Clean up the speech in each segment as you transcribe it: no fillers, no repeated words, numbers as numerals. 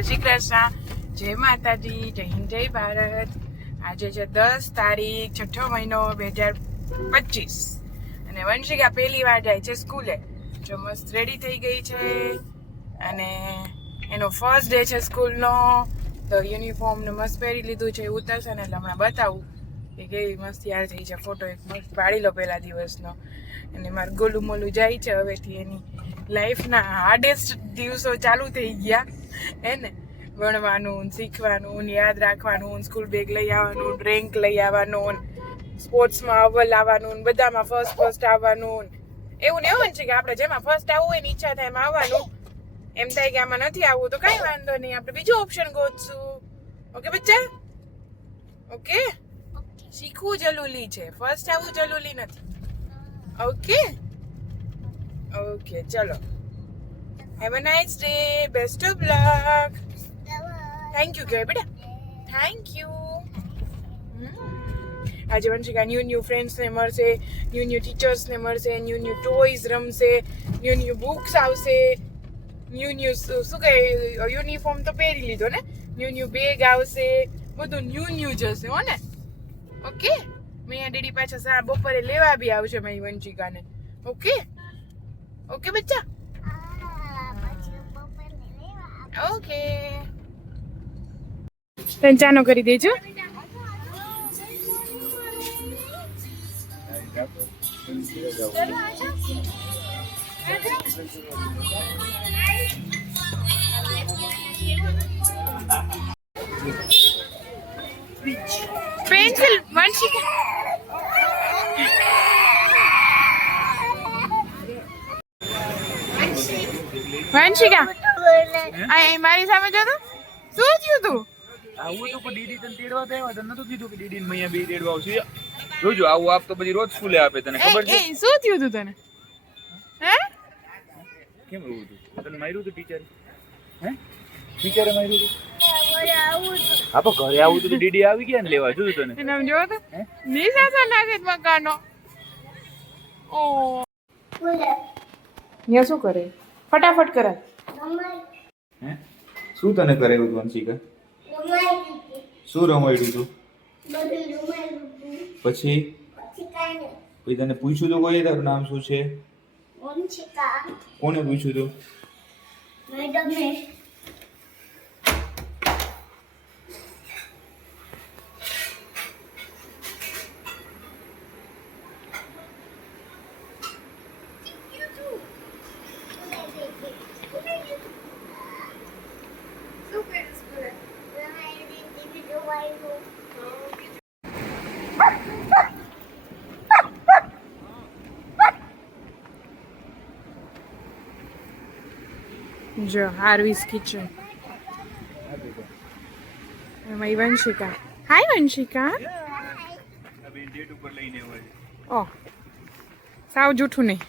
જય શ્રી કૃષ્ણ, જય માતાજી, જય હિન્દ, જય ભારત। આજે છે 10 તારીખ 6ઠો મહિનો 2025 અને વંશિકા પહેલી વાર જાય છે સ્કૂલે। જો મસ્ત રેડી થઈ ગઈ છે અને એનો ફર્સ્ટ ડે છે સ્કૂલનો, તો યુનિફોર્મ ને મસ્ત પહેરી લીધું છે। ઉતરશે ને એટલે હમણાં બતાવું કે કેવી મસ્ત તૈયાર થઈ છે। ફોટો એક મસ્ત પાડી લો પહેલા દિવસનો। અને મારું ગોલું મોલું જાય છે હવેથી એની લાઈફના હાર્ડેસ્ટ દિવસો ચાલુ થઈ ગયા હે ને। ભણવાનું, શીખવાનું, યાદ રાખવાનું, સ્કૂલ બેગ લઈ આવવાનું, રેન્ક લઈ આવવાનું, સ્પોર્ટ્સમાં અવ્વલ આવવાનું, બધામાં ફર્સ્ટ આવવાનું। એવું ને એવું છે કે આપણે જેમાં ફર્સ્ટ આવવું હોય ને ઈચ્છા થાય એમાં આવવાનું। એમ થાય કે આમાં નથી આવવું તો કઈ વાંધો નહીં, આપણે બીજો ઓપ્શન ગોતશું। ઓકે બચ્ચા? ઓકે, શીખવું જરૂરી છે, ફર્સ્ટ આવવું જરૂરી નથી। ઓકે ઓકે, ચલો, have a nice day, best of luck. Thank you કે બેટા, થેન્ક યુ। આજે વંશિકા ન્યૂ ફ્રેન્ડ્સ ને મળશે, ન્યૂ ટીચર્સ ને મળશે, ન્યૂ ટોયઝ રમશે, ન્યૂ બુક્સ આવશે, ન્યૂ શું કહે યુનિફોર્મ તો પહેરી લીધો ને, ન્યૂ બેગ આવશે, બધું ન્યૂ જશે હો ને। ઓકે, મૈયા ડેડી પાછા બપોરે લેવા બી આવશે મારી વંશિકાને। ઓકે ઓકે બચ્ચા, ઓકે, તને ચાનો કરી દેજો। પેન્સિલ વંશિકા, વંશિકા આ મારી સામે જો તો શું થયું તું? આવું તો ડીડી તને તેડવા તો આવ્યા, તને નતું કીધું કે ડીડી ને મૈયા બે તેડવા આવશે? જોજો આવું આપ તો પછી રોજ સ્કૂલે આપે, તને ખબર છે? શું થયું તું તને? હે કેમ એવું હતું? તને માર્યું હતું ટીચરે? હે ટીચરે માર્યું હતું? હા તો ઘરે આવું તો ડીડી આવી ગયા ને લેવા, જોયું તને? નામ જોવો તો નિશા નાખે મકાનો। ઓ યા શું કરે? ફટાફટ કરે। હે શું તને કરાવ્યું વંશિકા? શું રમાડ્યું તું? પછી તને પૂછ્યું તો કોઈ તારું નામ શું છે? કોને પૂછ્યું તું? મેડમે। જો હાર્વિસ કિચન, એમાં વંશિકા। હાય વંશિકા। ડેટ ઉપર લઈને હોય ઓહ, સાવ જૂઠું નહીં।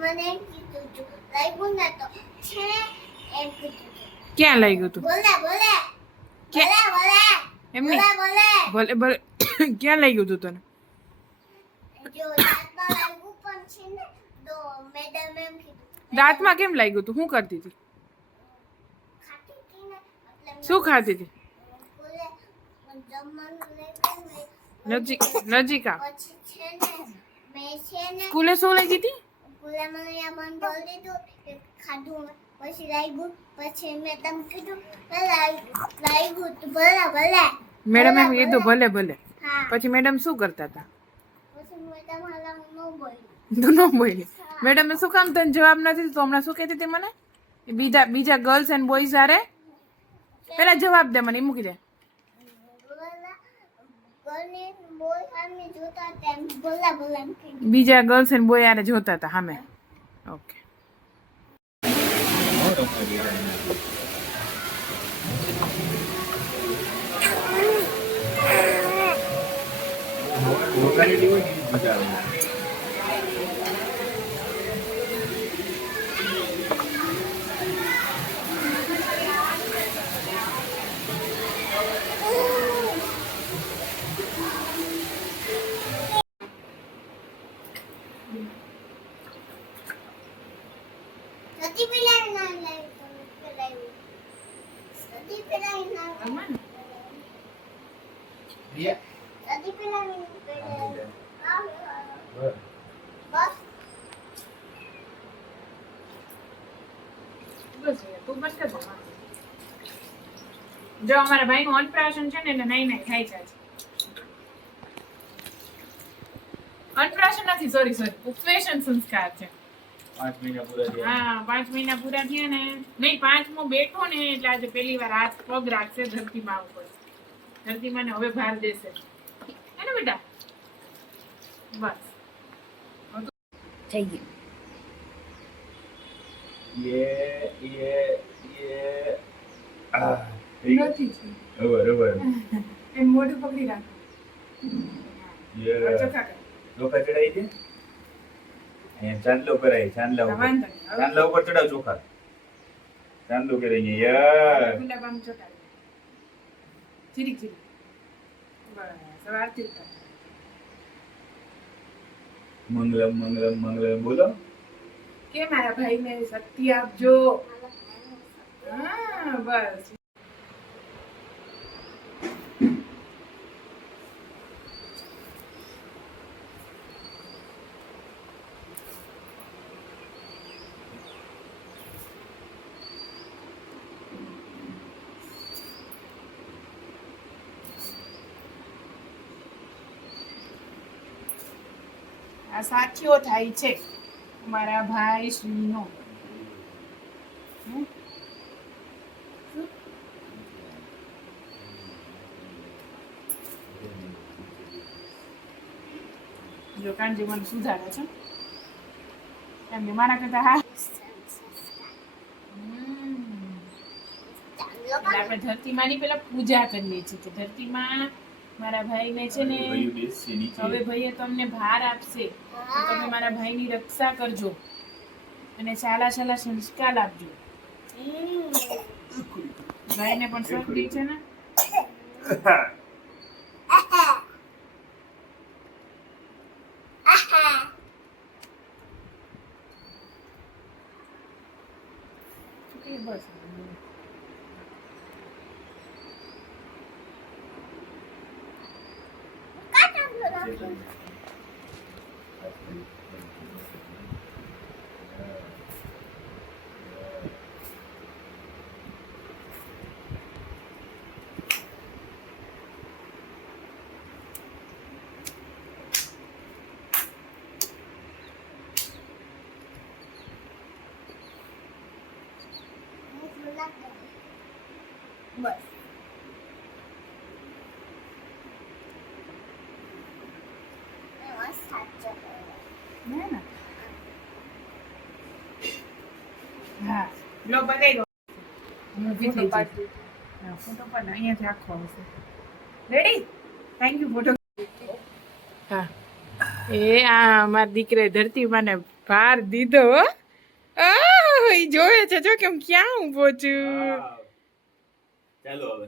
મને કીધું તું લાગ્યું ને તો છે એમ કીધું તું। ક્યાં લઈ ગયું તું? બોલે બોલે ક્યાં? બોલે એમ બોલે નહીં, બોલે ભલે ક્યાં લઈ ગયું તું તને? જો દાંતમાં લાગ્યું પણ છે ને, તો મેડમ એમ કીધું। દાંતમાં કેમ લાગ્યું તું? શું કરતી હતી? ખાતી હતી ને એટલે શું ખાતી હતી? બોલે જમવાનું લઈ નજીક આવ। પછી છે ને મેં છે ને સ્કૂલે શું લઈ ગઈ હતી? બોલે મને યાર બોલ દીધું કે ખાધું પછી લાગ્યું, પછી મેડમ કીધું લાગ્યું તો ભલે ભલે। મેડમ એમ કીધું ભલે ભલે। હા, પછી મેડમ શું કરતા હતા? પછી મેડમ હાલા ન બોલી। તું ન બોલી? મેડમે શું કામ તને જવાબ નથી દીધો? હમણાં શું કહેતી હતી મને? બીજા ગર્લ્સ એન્ડ બોયઝ હારે પેલા જવાબ દે મને, એ મૂકી દે। બીજા ગર્લ્સ એન્ડ બોય હારે જોતા હતા સામે। ઓકે, લોકાલિટી હોય ને મજા આવે। સદી પેલા નામ લાવી તમે પેલાયું સદી પેલા નામ રમણ સદી પેલા બસ બસ તું બસ કર દે. જો અમારા ભાઈનું અન્નપ્રાશન છે ને એટલે નહીં થાય છે આજે. અન્નપ્રાશન નથી, સોરી ઉપવેશન સંસ્કાર છે. 5 મહિના પૂરા થયા. હા 5 મહિના પૂરા થયા ને નહીં 5મો બેઠો ને એટલે આજે પહેલી વાર હાથ પગ રાખશે ધરતી માં ઉપર. ધરતી માં ને હવે ભાર દેશે હે ને બેટા? બસ થઈ ગયું. નથી રબર એમ મોઢું પકડી રાખ. ચોખા કર. ચોખા ચડાવી દે. અહીંયા ચાંદલો કરાય, ચાંદલા ઉપર વાંધો નહીં. હવે ચાંદલા ઉપર ચડાવ ચોખા. ચાંદલો કરે અહીંયા યાર. ગુલાબ આમ ચોટાડ. ચીરી ચીરી. બસ હવે આરતી કર. મંગલમ મંગલમ મંગલમ બોલો. કે મારા ભાઈને શક્તિ આપજો. હા બસ. આ સાથીઓ થાય છે મારા ભાઈ શ્રીનો. જો કાંજી મને સુધારે છે એમ કે મારા કરતા હા. એટલે આપણે ધરતી માની પેલા પૂજા કરીએ છીએ કે ધરતી માં મારા ભાઈને છે ને ભાઈ બેસશે નીચે. હવે ભાઈએ તમને ભાર આપશે તો તમે મારા ભાઈની રક્ષા કરજો અને સાલા સાલા સંસ્કાર આપજો. ભાઈને પણ શરદી છે ને બસ બસ ના ના હા લો બતાવી દો. હું ઊભી થઈ જઈશ. હા ફોટો પણ અહીંયાથી આખો આવશે. રેડી? Thank you photo. હા એ આ મારા દીકરે ધરતી માને ભાર દીધો. ઈ જોવે છે જો કેમ ક્યાં ઊભો છું. ચાલો હવે.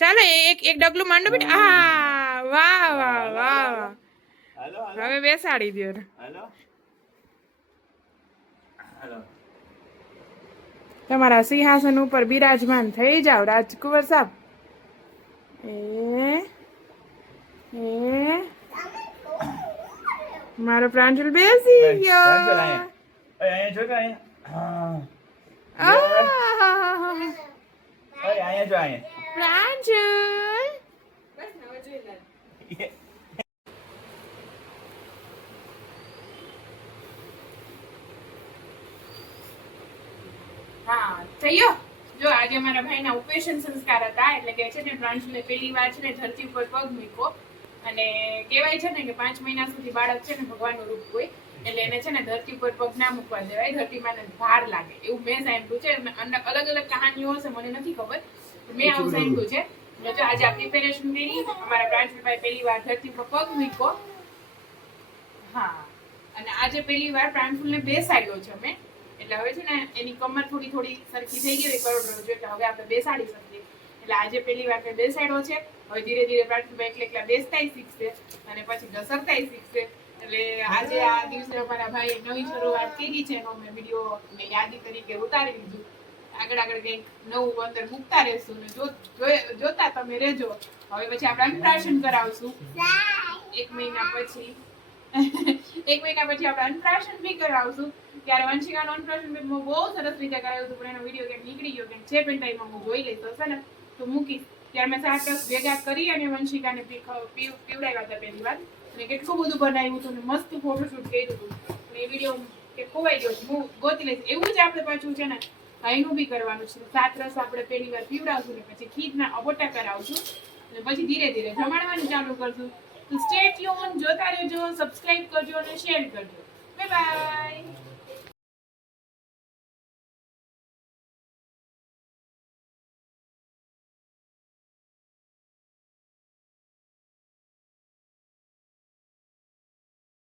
ચાલો એક ડગલું માંડો બેટા. આ વાહ વાહ વાહ વાહ. હાલો હવે બેસાડી દો. હાલો હાલો. તમારા સિંહાસન ઉપર બિરાજમાન થઈ જાવ રાજકુંવર સાહેબ. એ મારો પ્રાંજલ બેસી ગયો. અહીંયા જો કે અહીંયા. આહાહાહા. અહીંયા જો અહીંયા. પ્રાંજલ હા થયો. જો આજે મારા ભાઈના ઉપવેશન સંસ્કાર હતા એટલે કે છે ને પ્રાંજલે પહેલી વાર છે ને ધરતી ઉપર પગ મૂક્યો અને કહેવાય છે ને કે 5 મહિના સુધી બાળક છે ને ભગવાનનું રૂપ હોય એટલે એને છે ને ધરતી ઉપર પગ ના મૂકવા દેવાય. ધરતી માને ભાર લાગે એવું મેં સાંભળ્યું છે. અલગ અલગ કહાનીઓ છે મને નથી ખબર, મેં આવું સાંભળ્યું છે. એટલે જો આજે આ પ્રિપેરેશન કરી અમારા પ્રાંજલભાઈ પહેલી વાર ધરતી પર પગ મૂક્યો. હા અને આજે પહેલી વાર પ્રાંજલને બેસાડ્યો છે મેં. એટલે હવે છે ને એની કમર થોડી થોડી સરખી થઈ ગઈ કરોડરજ્જુ એટલે હવે આપણે બેસાડી શકીએ. એટલે આજે પહેલી વાર મેં બેસાડ્યો છે. હવે ધીરે ધીરે પ્રાંજલભાઈ એકલા બેસતાય શીખશે અને પછી ઘસરતાય શીખશે એટલે આજે આ દિવસે અમારા ભાઈએ નવી શરૂઆત કરી છે એનો મેં વિડીયો મેં યાદી તરીકે ઉતારી દીધું. આગળ આગળ કંઈક નવું અંદર મૂકતા રહેશું ને જોતા તમે રહેજો. હવે પછી આપણે અન્નપ્રાશન કરાવશું 1 મહિના પછી. 1 મહિના પછી આપણે અન્નપ્રાશન બી કરાવશું. ત્યારે વંશિકાનું અન્નપ્રાશન બી બહુ સરસ રીતે કરાવ્યું હતું, પણ એનો વિડીયો ક્યાંક નીકળી ગયો, ક્યાંક છે પેન ટાઈમમાં હું જોઈ લઈશ હશે ને તો મૂકીશ. ત્યારે મેં 7 રસ ભેગા કરી અને વંશિકાને પીવડાવ્યા હતા પહેલી વાર, અને કેટલું બધું બનાવ્યું હતું ને મસ્ત ફોટોશૂટ કર્યું હતું. એ વિડીયો કે ખોવાઈ ગયો, હું ગોતી લઈશ. એવું જ આપણે પાછું છે ને અહીંનું બી કરવાનું છે. 7 રસ આપણે પહેલી વાર પીવડાવશું ને પછી ખીરના અબોટા કરાવશું અને પછી ધીરે ધીરે જમાડવાનું ચાલુ કરશું. તો સ્ટે ટ્યુન, જોતા રહેજો, સબસ્ક્રાઇબ કરજો અને શેર કરજો. Bye bye.